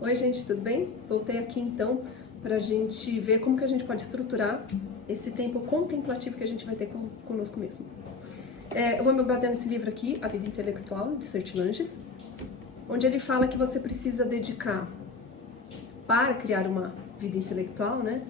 Oi gente, tudo bem? Voltei aqui então para a gente ver como que a gente pode estruturar esse tempo contemplativo que a gente vai ter conosco mesmo. Eu vou me basear nesse livro aqui, A Vida Intelectual, de Sert Langes, onde ele fala que você precisa dedicar para criar uma vida intelectual, né?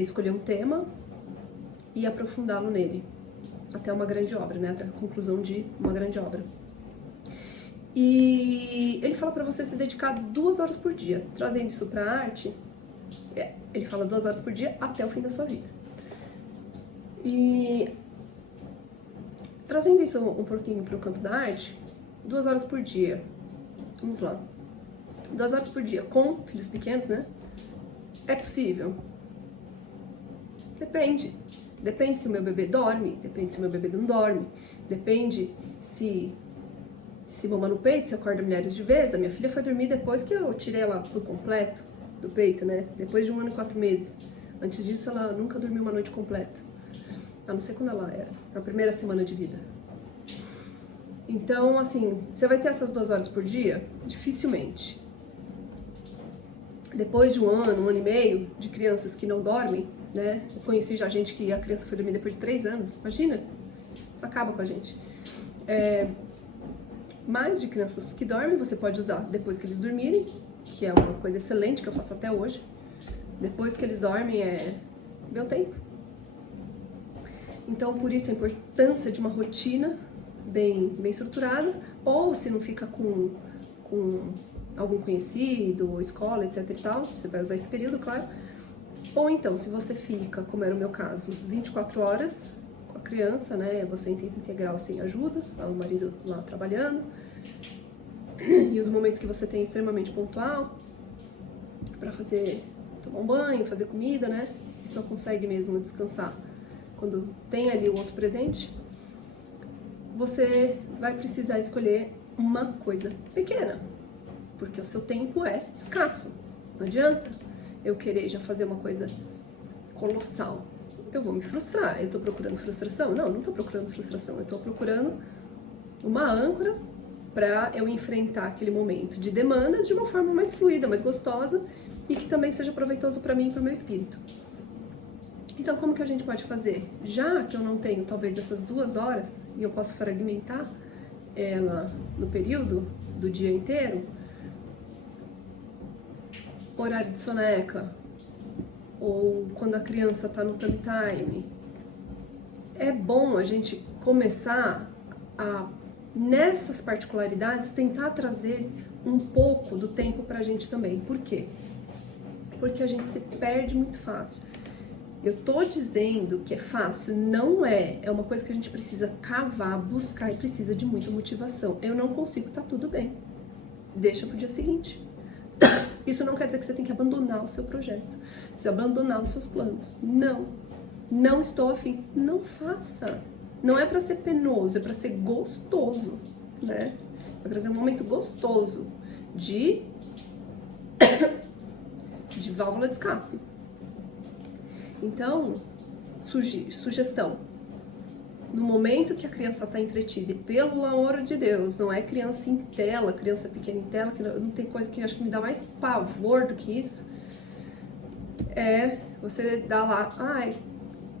Escolher um tema e aprofundá-lo nele, até uma grande obra, né? Até a conclusão de uma grande obra. E ele fala para você se dedicar 2 horas por dia. Trazendo isso para a arte, ele fala 2 horas por dia até o fim da sua vida. E trazendo isso um pouquinho para o campo da arte, 2 horas por dia. Vamos lá. 2 horas por dia com filhos pequenos, né? É possível? Depende. Depende se o meu bebê dorme, depende se o meu bebê não dorme, depende se mama no peito, se acorda milhares de vezes. A minha filha foi dormir depois que eu tirei ela por completo do peito, né? Depois de 1 ano e 4 meses. Antes disso, ela nunca dormiu uma noite completa. A não ser quando ela era, na primeira semana de vida. Então, assim, você vai ter essas 2 horas por dia? Dificilmente. Depois de 1 ano e meio de crianças que não dormem, né? Eu conheci já gente que a criança foi dormir depois de 3 anos. Imagina? Isso acaba com a gente. Mas de crianças que dormem, você pode usar depois que eles dormirem, que é uma coisa excelente que eu faço até hoje. Depois que eles dormem é meu tempo. Então, por isso a importância de uma rotina bem estruturada, ou se não fica com algum conhecido, ou escola, etc e tal, você vai usar esse período, claro. Ou então, se você fica, como era o meu caso, 24 horas com a criança, né, você em tempo integral sem ajuda, o marido lá trabalhando, e os momentos que você tem extremamente pontual, para tomar um banho, fazer comida, né, e só consegue mesmo descansar quando tem ali o outro presente, você vai precisar escolher uma coisa pequena, porque o seu tempo é escasso. Não adianta eu querer já fazer uma coisa colossal. Eu vou me frustrar. Eu tô procurando frustração? Não, não tô procurando frustração. Eu tô procurando uma âncora para eu enfrentar aquele momento de demandas de uma forma mais fluida, mais gostosa e que também seja proveitoso para mim e para o meu espírito. Então, como que a gente pode fazer? Já que eu não tenho, talvez, essas 2 horas, e eu posso fragmentar ela no período do dia inteiro, horário de soneca, ou quando a criança está no tummy time, é bom a gente começar a, nessas particularidades, tentar trazer um pouco do tempo pra gente também. Por quê? Porque a gente se perde muito fácil. Eu tô dizendo que é fácil, não é. É uma coisa que a gente precisa cavar, buscar e precisa de muita motivação. Eu não consigo, tá tudo bem. Deixa pro dia seguinte. Isso não quer dizer que você tem que abandonar o seu projeto, precisa abandonar os seus planos. Não. Não estou afim. Não faça. Não é pra ser penoso, é pra ser gostoso, né? É pra ser um momento gostoso de válvula de escape. Então, sugestão, no momento que a criança está entretida, e pelo amor de Deus, não é criança em tela, criança pequena em tela, que não tem coisa que eu acho que me dá mais pavor do que isso, é você dá lá,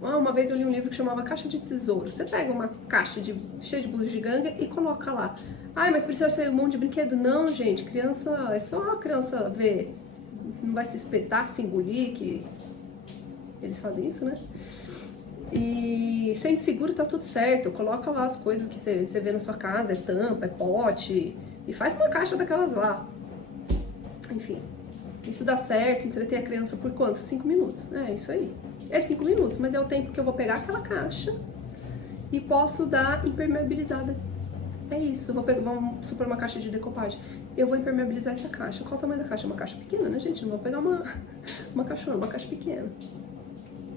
uma vez eu li um livro que chamava Caixa de Tesouro. Você pega uma caixa cheia de bugiganga e coloca lá. Mas precisa ser um monte de brinquedo? Não, gente, criança, é só a criança ver, não vai se espetar, se engolir, que eles fazem isso, né? E sente seguro, tá tudo certo. Coloca lá as coisas que você vê na sua casa, é tampa, é pote, e faz uma caixa daquelas lá. Enfim, isso dá certo, entreter a criança por quanto? 5 minutos. É isso aí. É 5 minutos, mas é o tempo que eu vou pegar aquela caixa e posso dar impermeabilizada. É isso, vamos supor uma caixa de decopagem. Eu vou impermeabilizar essa caixa. Qual o tamanho da caixa? Uma caixa pequena, né, gente? Não vou pegar uma caixona, uma caixa pequena.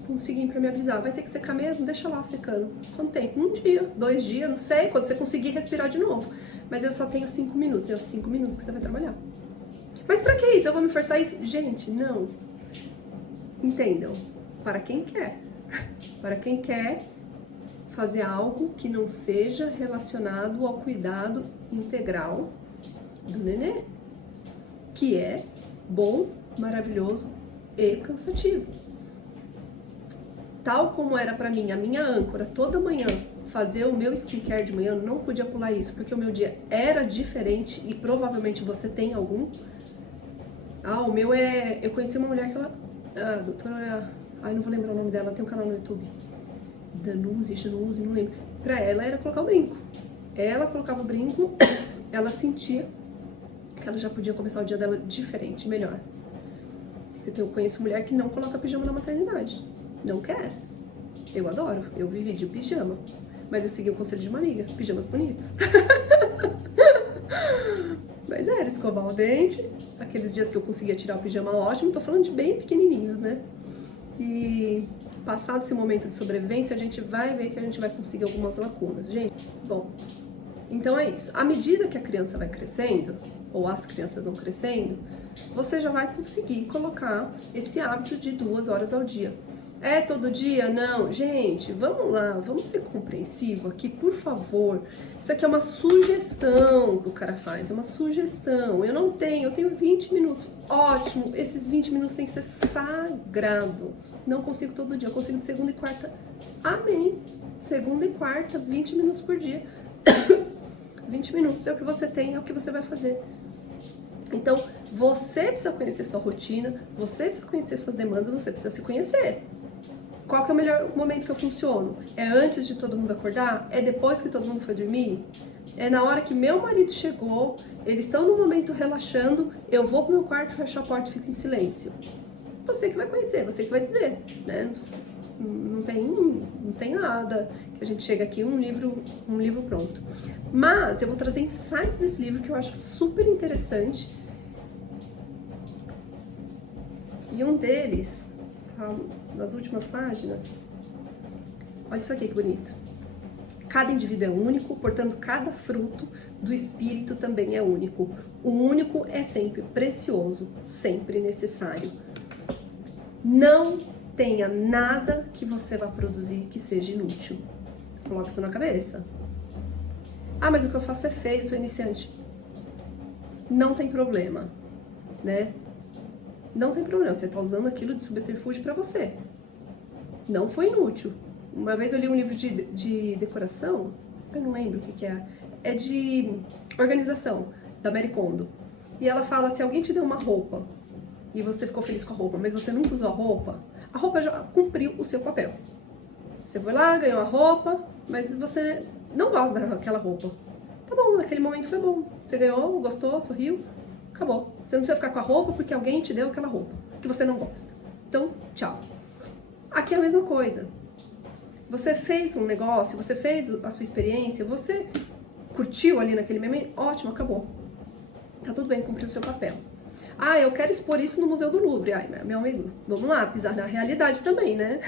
Conseguir impermeabilizar. Vai ter que secar mesmo? Deixa lá secando. Quanto tempo? 1 dia, 2 dias, não sei. Quando você conseguir respirar de novo. Mas eu só tenho 5 minutos. É os 5 minutos que você vai trabalhar. Mas pra que isso? Eu vou me forçar isso? Gente, não. Entendam. Para quem quer. Para quem quer fazer algo que não seja relacionado ao cuidado integral do nenê. que é bom, maravilhoso e cansativo. Tal como era pra mim a minha âncora toda manhã, fazer o meu skincare de manhã, eu não podia pular isso, porque o meu dia era diferente e provavelmente você tem algum. O meu é... Eu conheci uma mulher que ela... A doutora... Ai, não vou lembrar o nome dela, tem um canal no YouTube. Januse, não lembro. Pra ela era colocar o brinco. Ela colocava o brinco, ela sentia que ela já podia começar o dia dela diferente, melhor. Eu conheço mulher que não coloca pijama na maternidade. Não quer. Eu adoro. Eu vivi de pijama. Mas eu segui o conselho de uma amiga. Pijamas bonitos. Mas era escovar o dente. Aqueles dias que eu conseguia tirar o pijama, ótimo. Tô falando de bem pequenininhos, né? E passado esse momento de sobrevivência, a gente vai ver que a gente vai conseguir algumas lacunas. Gente, bom, então é isso. À medida que a criança vai crescendo, ou as crianças vão crescendo, você já vai conseguir colocar esse hábito de 2 horas ao dia. É todo dia? Não. Gente, vamos lá, vamos ser compreensivos aqui, por favor. Isso aqui é uma sugestão que o cara faz, é uma sugestão. Eu tenho 20 minutos. Ótimo, esses 20 minutos tem que ser sagrado. Não consigo todo dia, eu consigo de segunda e quarta. Amém. Segunda e quarta, 20 minutos por dia. 20 minutos é o que você tem, é o que você vai fazer. Então, você precisa conhecer sua rotina, você precisa conhecer suas demandas, você precisa se conhecer. Qual que é o melhor momento que eu funciono? É antes de todo mundo acordar? É depois que todo mundo foi dormir? É na hora que meu marido chegou, eles estão no momento relaxando, eu vou pro meu quarto, fecho a porta e fico em silêncio. Você que vai conhecer, você que vai dizer, né? Não tem nada que a gente chega aqui um livro pronto. Mas eu vou trazer insights desse livro que eu acho super interessante. E um deles, nas últimas páginas, olha isso aqui que bonito. Cada indivíduo é único, portanto, cada fruto do espírito também é único. O único é sempre precioso, sempre necessário. Não tenha nada que você vá produzir que seja inútil. Coloque isso na cabeça. Ah, mas o que eu faço é feio, sou iniciante. Não tem problema, né? Não tem problema, você está usando aquilo de subterfúgio para você. Não foi inútil. Uma vez eu li um livro de decoração, eu não lembro o que é. É de organização, da Marie Kondo. E ela fala, se alguém te deu uma roupa e você ficou feliz com a roupa, mas você nunca usou a roupa já cumpriu o seu papel. Você foi lá, ganhou a roupa, mas você não gosta daquela roupa. Tá bom, naquele momento foi bom. Você ganhou, gostou, sorriu, acabou. Você não precisa ficar com a roupa porque alguém te deu aquela roupa que você não gosta. Então, tchau. Aqui é a mesma coisa. Você fez um negócio, você fez a sua experiência, você curtiu ali naquele momento, ótimo, acabou. Tá tudo bem, cumpriu o seu papel. Ah, eu quero expor isso no Museu do Louvre. Ai, meu amigo, vamos lá, pisar na realidade também, né?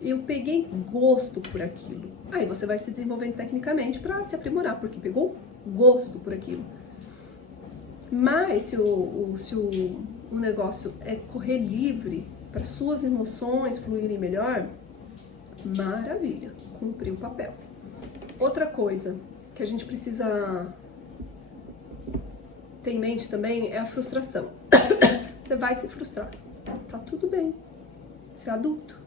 Eu peguei gosto por aquilo. Aí você vai se desenvolvendo tecnicamente para se aprimorar, porque pegou gosto por aquilo. Mas se o negócio é correr livre para suas emoções fluírem melhor, maravilha, cumpriu o papel. Outra coisa que a gente precisa ter em mente também é a frustração. Você vai se frustrar, tá tudo bem, você é adulto.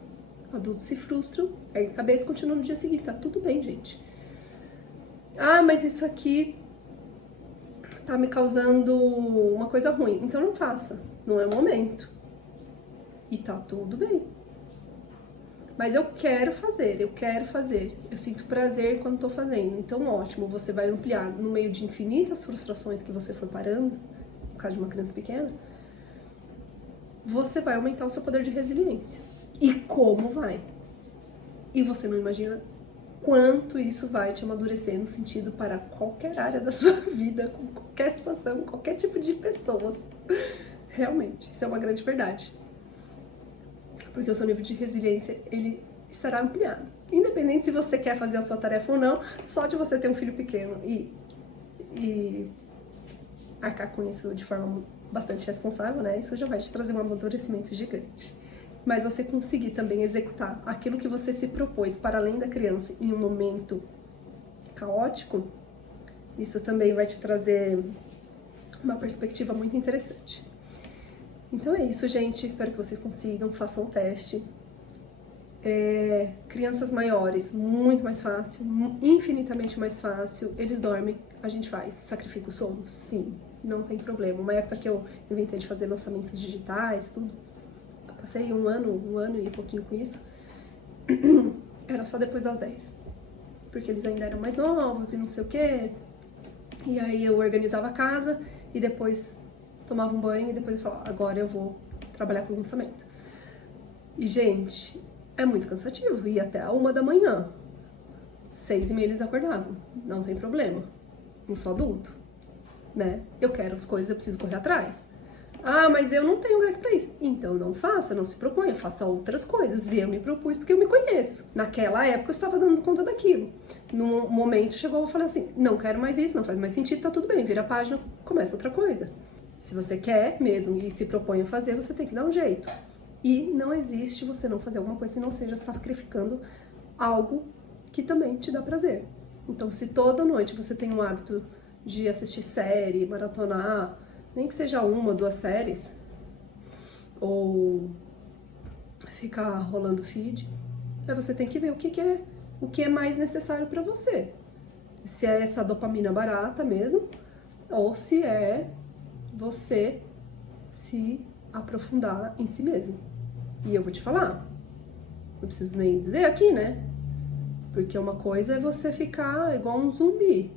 Adultos se frustram, ergue a cabeça e continua no dia seguinte, tá tudo bem, gente. Ah, mas isso aqui tá me causando uma coisa ruim. Então não faça, não é o momento. E tá tudo bem. Mas eu quero fazer. Eu sinto prazer quando tô fazendo. Então ótimo, você vai ampliar no meio de infinitas frustrações que você for parando, no caso de uma criança pequena, você vai aumentar o seu poder de resiliência. E como vai? E você não imagina quanto isso vai te amadurecer no sentido para qualquer área da sua vida, com qualquer situação, qualquer tipo de pessoa. Realmente, isso é uma grande verdade. Porque o seu nível de resiliência, ele estará ampliado. Independente se você quer fazer a sua tarefa ou não, só de você ter um filho pequeno e arcar com isso de forma bastante responsável, né? Isso já vai te trazer um amadurecimento gigante. Mas você conseguir também executar aquilo que você se propôs para além da criança em um momento caótico, isso também vai te trazer uma perspectiva muito interessante. Então é isso, gente. Espero que vocês consigam, façam o teste. Crianças maiores, muito mais fácil, infinitamente mais fácil. Eles dormem, a gente faz. Sacrifica o sono? Sim, não tem problema. Uma época que eu inventei de fazer lançamentos digitais, tudo. Passei um ano e pouquinho com isso. Era só depois das 10. Porque eles ainda eram mais novos e não sei o quê. E aí eu organizava a casa e depois tomava um banho e depois eu falava, agora eu vou trabalhar com lançamento. E, gente, é muito cansativo. Ir até a 1 da manhã. 6h30 eles acordavam. Não tem problema. Não sou adulto, né? Eu quero as coisas, eu preciso correr atrás. Ah, mas eu não tenho gás pra isso. Então não faça, não se proponha, faça outras coisas. E eu me propus porque eu me conheço. Naquela época eu estava dando conta daquilo. No momento chegou, eu falei assim, não quero mais isso, não faz mais sentido, tá tudo bem, vira a página, começa outra coisa. Se você quer mesmo e se propõe a fazer, você tem que dar um jeito. E não existe você não fazer alguma coisa se não seja sacrificando algo que também te dá prazer. Então, se toda noite você tem um hábito de assistir série, maratonar, nem que seja 1 ou 2 séries, ou ficar rolando feed, aí você tem que ver o que é mais necessário para você. Se é essa dopamina barata mesmo, ou se é você se aprofundar em si mesmo. E eu vou te falar, não preciso nem dizer aqui, né? Porque uma coisa é você ficar igual um zumbi,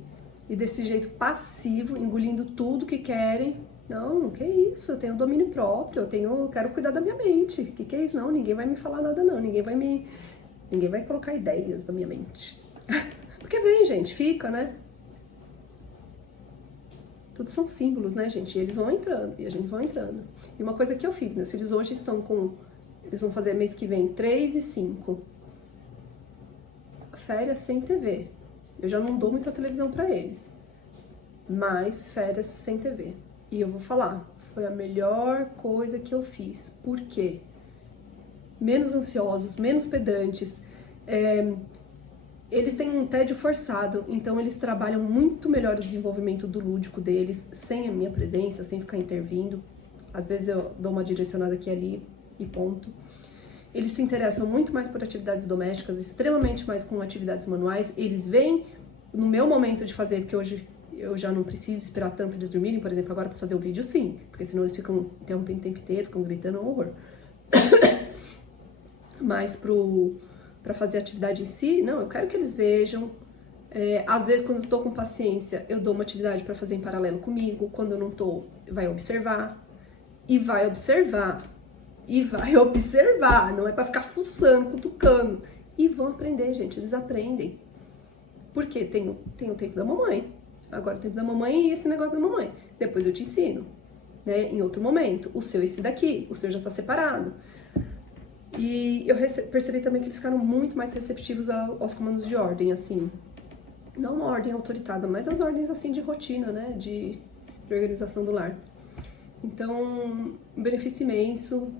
e desse jeito passivo, engolindo tudo que querem. Não, que isso, eu tenho domínio próprio, eu quero cuidar da minha mente. Que é isso? Não, ninguém vai me falar nada não, ninguém vai colocar ideias na minha mente. Porque vem, gente, fica, né? Tudo são símbolos, né, gente? E eles vão entrando, e a gente vai entrando. E uma coisa que eu fiz, meus filhos hoje estão com... Eles vão fazer mês que vem 3 e 5. Férias sem TV. Eu já não dou muita televisão pra eles. Mas férias sem TV. E eu vou falar, foi a melhor coisa que eu fiz. Por quê? Menos ansiosos, menos pedantes. Eles têm um tédio forçado, então eles trabalham muito melhor o desenvolvimento do lúdico deles, sem a minha presença, sem ficar intervindo. Às vezes eu dou uma direcionada aqui e ali e ponto. Eles se interessam muito mais por atividades domésticas, extremamente mais com atividades manuais. Eles vêm no meu momento de fazer, porque hoje eu já não preciso esperar tanto eles dormirem, por exemplo, agora para fazer o vídeo sim, porque senão eles ficam interrompendo o tempo inteiro, ficam gritando, é um horror. Mas para fazer a atividade em si, não, eu quero que eles vejam. Às vezes, quando eu tô com paciência, eu dou uma atividade para fazer em paralelo comigo. Quando eu não tô, vai observar. E vai observar. E vai observar. Não é para ficar fuçando, cutucando. E vão aprender, gente. Eles aprendem. Porque tem o tempo da mamãe. Agora o tempo da mamãe e esse negócio da mamãe. Depois eu te ensino, né? Em outro momento. O seu é esse daqui. O seu já tá separado. E eu percebi também que eles ficaram muito mais receptivos aos comandos de ordem, assim. Não uma ordem autoritária, mas as ordens, assim, de rotina, né? De organização do lar. Então, um benefício imenso.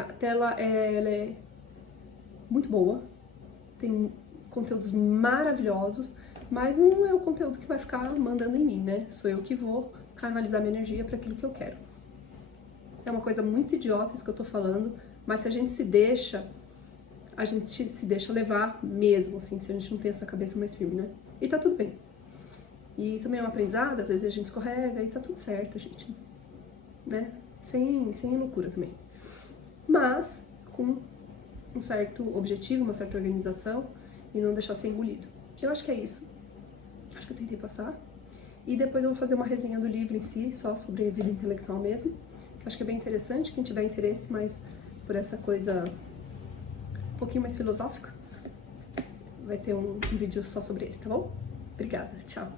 A tela, ela é muito boa. Tem conteúdos maravilhosos, mas não é o conteúdo que vai ficar mandando em mim, né? Sou eu que vou canalizar minha energia para aquilo que eu quero. É uma coisa muito idiota isso que eu tô falando, mas se a gente se deixa levar mesmo, assim, se a gente não tem essa cabeça mais firme, né? E tá tudo bem. E também é um aprendizado, às vezes a gente escorrega e tá tudo certo, gente. Né? Sem loucura também. Mas com um certo objetivo, uma certa organização e não deixar ser engolido. Eu acho que é isso. Acho que eu tentei passar. E depois eu vou fazer uma resenha do livro em si, só sobre a vida intelectual mesmo. Acho que é bem interessante, quem tiver interesse mais por essa coisa um pouquinho mais filosófica, vai ter um vídeo só sobre ele, tá bom? Obrigada, tchau!